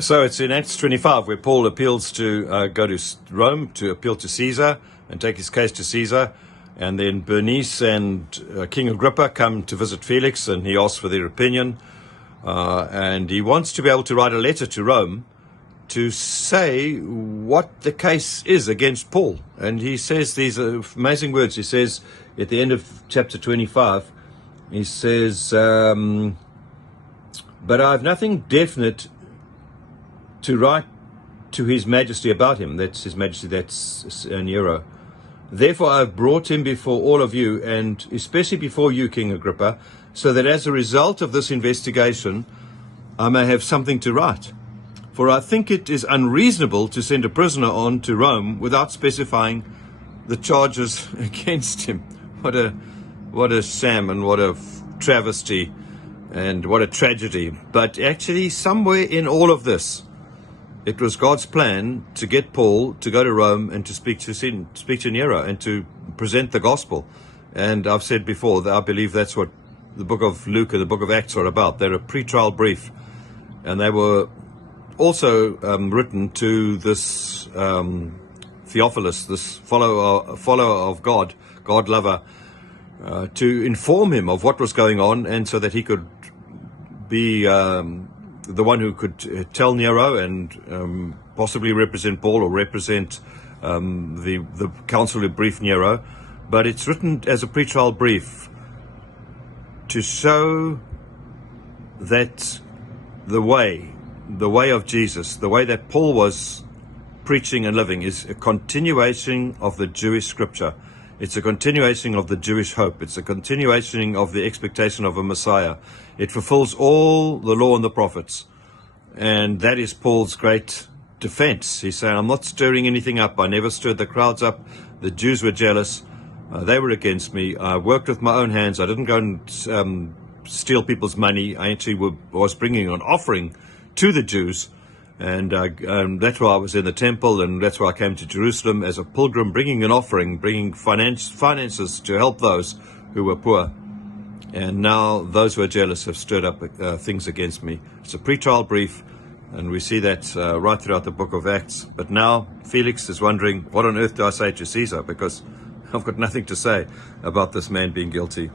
So it's in Acts 25 where Paul appeals to go to Rome to appeal to Caesar and take his case to Caesar. And then Bernice and King Agrippa come to visit Felix, and he asks for their opinion. And he wants to be able to write a letter to Rome to say what the case is against Paul. And he says these amazing words. He says at the end of chapter 25, he says, but I have nothing definite to write to His Majesty about him. That's His Majesty, that's Nero. Therefore I have brought him before all of you, and especially before you, King Agrippa, so that as a result of this investigation, I may have something to write. For I think it is unreasonable to send a prisoner on to Rome without specifying the charges against him. What a sham and what a travesty and what a tragedy. But actually, somewhere in all of this, it was God's plan to get Paul to go to Rome and to speak to Nero and to present the gospel. And I've said before that I believe that's what the book of Luke and the book of Acts are about. They're a pre-trial brief. And they were also written to this Theophilus, this follower of God lover, to inform him of what was going on, and so that he could be the one who could tell Nero and possibly represent Paul or represent the council who briefed Nero. But it's written as a pre-trial brief to show that the way of Jesus, the way that Paul was preaching and living, is a continuation of the Jewish scripture. It's a continuation of the Jewish hope. It's a continuation of the expectation of a Messiah. It fulfills all the law and the prophets. And that is Paul's great defense. He's saying, I'm not stirring anything up. I never stirred the crowds up. The Jews were jealous. They were against me. I worked with my own hands. I didn't go and steal people's money. I actually was bringing an offering to the Jews. And that's why I was in the temple, and that's why I came to Jerusalem as a pilgrim, bringing an offering, bringing finances to help those who were poor. And now those who are jealous have stirred up things against me. It's a pre-trial brief, and we see that right throughout the book of Acts. But now Felix is wondering, what on earth do I say to Caesar? Because I've got nothing to say about this man being guilty.